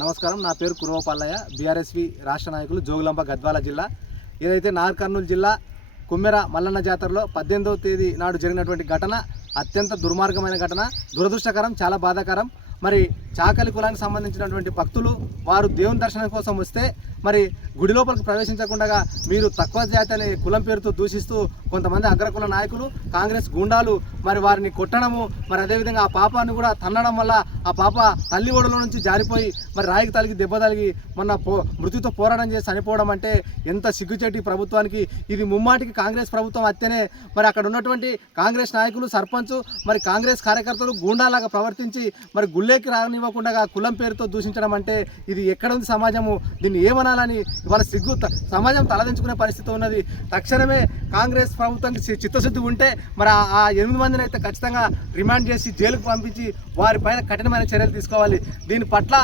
నమస్కారం. నా పేరు కురవపల్లయ్య, బీఆర్ఎస్వి రాష్ట్ర నాయకులు, జోగులాంబ గద్వాల జిల్లా. ఏదైతే నాగర్ కర్నూలు జిల్లా కుమ్మెర మల్లన్న జాతరలో 18వ తేదీ నాడు జరిగినటువంటి ఘటన అత్యంత దుర్మార్గమైన ఘటన, దురదృష్టకరం, చాలా బాధాకరం. మరి చాకలి కులానికి సంబంధించినటువంటి భక్తులు వారు దేవుని దర్శనం కోసం వస్తే మరి గుడి లోపలికి ప్రవేశించకుండా మీరు తక్కువ జాతి అనే కులం పేరుతో దూషిస్తూ కొంతమంది అగ్రకుల నాయకులు, కాంగ్రెస్ గూండాలు మరి వారిని కొట్టడము, మరి అదేవిధంగా ఆ పాపాన్ని కూడా తన్నడం వల్ల ఆ పాప తల్లి ఒడిలో నుంచి జారిపోయి మరి రాయికి తలిగి దెబ్బ తలిగి మొన్న మృతితో పోరాటం చేసి చనిపోవడం అంటే ఎంత సిగ్గుచేటి ప్రభుత్వానికి. ఇది ముమ్మాటికి కాంగ్రెస్ ప్రభుత్వం అత్తేనే మరి అక్కడ ఉన్నటువంటి కాంగ్రెస్ నాయకులు, సర్పంచ్, మరి కాంగ్రెస్ కార్యకర్తలు గూండాలాగా ప్రవర్తించి మరి గుళ్ళేకి రానివ్వకుండా కులం పేరుతో దూషించడం అంటే ఇది ఎక్కడ ఉంది సమాజము? దీన్ని ఏమనాలని ఇవాళ సమాజం తలదించుకునే పరిస్థితి ఉన్నది. తక్షణమే కాంగ్రెస్ ప్రభుత్వానికి చిత్తశుద్ధి ఉంటే మరి ఆ 8 మందిని అయితే ఖచ్చితంగా రిమాండ్ చేసి జైలుకు పంపించి వారిపైన కఠినమైన చర్యలు తీసుకోవాలి. దీని పట్ల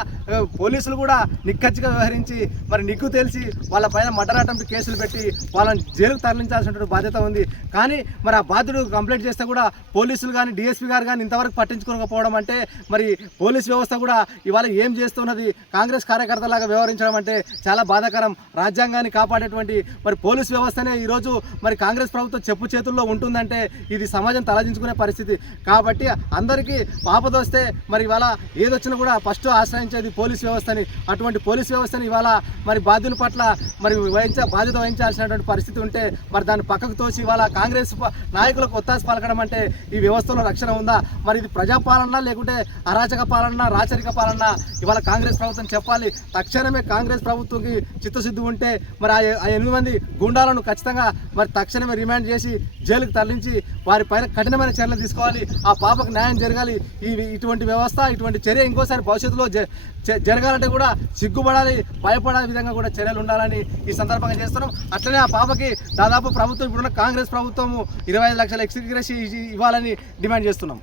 పోలీసులు కూడా నిక్కచ్చిగా వ్యవహరించి మరి నిగ్గు తెలిసి వాళ్ళపైన మర్డర్ అటెంప్ట్ కేసులు పెట్టి వాళ్ళని జైలుకు తరలించాల్సినటువంటి బాధ్యత ఉంది. కానీ మరి ఆ బాధ్యుడు కంప్లైంట్ చేస్తే కూడా పోలీసులు కానీ డిఎస్పీ గారు కానీ ఇంతవరకు పట్టించుకోకపోవడం అంటే మరి పోలీస్ వ్యవస్థ కూడా ఇవాళ ఏం చేస్తున్నది? కాంగ్రెస్ కార్యకర్తలాగా వ్యవహరించడం అంటే చాలా బాధాకరం. రాజ్యాంగాన్ని కాపాడేటువంటి మరి పోలీస్ వ్యవస్థనే ఈరోజు మరి కాంగ్రెస్ ప్రభుత్వం చెప్పు చేతుల్లో ఉంటుందంటే ఇది సమాజం తలదించుకునే పరిస్థితి. కాబట్టి అందరికీ ఆపదొస్తే మరి ఇవాళ ఏదొచ్చినా కూడా ఫస్ట్ ఆశ్రయించేది పోలీస్ వ్యవస్థని. అటువంటి పోలీస్ వ్యవస్థని ఇవాళ మరి బాధ్యుల పట్ల మరి బాధ్యత వహించాల్సినటువంటి పరిస్థితి ఉంటే మరి దాన్ని పక్కకు తోసి ఇవాళ కాంగ్రెస్ నాయకులకు ఒత్తాసు పలకడం అంటే ఈ వ్యవస్థలో రక్షణ ఉందా? మరి ఇది ప్రజాపాలన లేకుంటే అరాచక పాలన, రాచరిక పాలన? ఇవాళ కాంగ్రెస్ ప్రభుత్వం చెప్పాలి. తక్షణమే కాంగ్రెస్ ప్రభుత్వంకి చిత్తశుద్ధి ఉంటే మరి ఆ 8 మంది గుండాలను ఖచ్చితంగా మరి తక్షణమే రిమాండ్ చేసి జైలుకు తరలించి వారిపైన కఠినమైన చర్యలు తీసుకోవాలి. ఆ పాపకు న్యాయం జరగాలి. ఇటువంటి వ్యవస్థ, ఇటువంటి చర్య ఇంకోసారి భవిష్యత్తులో జరగాలంటే కూడా సిగ్గుపడాలి, భయపడే విధంగా కూడా చర్యలు ఉండాలని ఈ సందర్భంగా చేస్తున్నాం. అట్లనే ఆ పాపకి దాదాపు ప్రభుత్వం, ఇప్పుడున్న కాంగ్రెస్ ప్రభుత్వము 25 లక్షల ఎక్స్గ్రేషియా ఇవ్వాలని డిమాండ్ చేస్తున్నాం.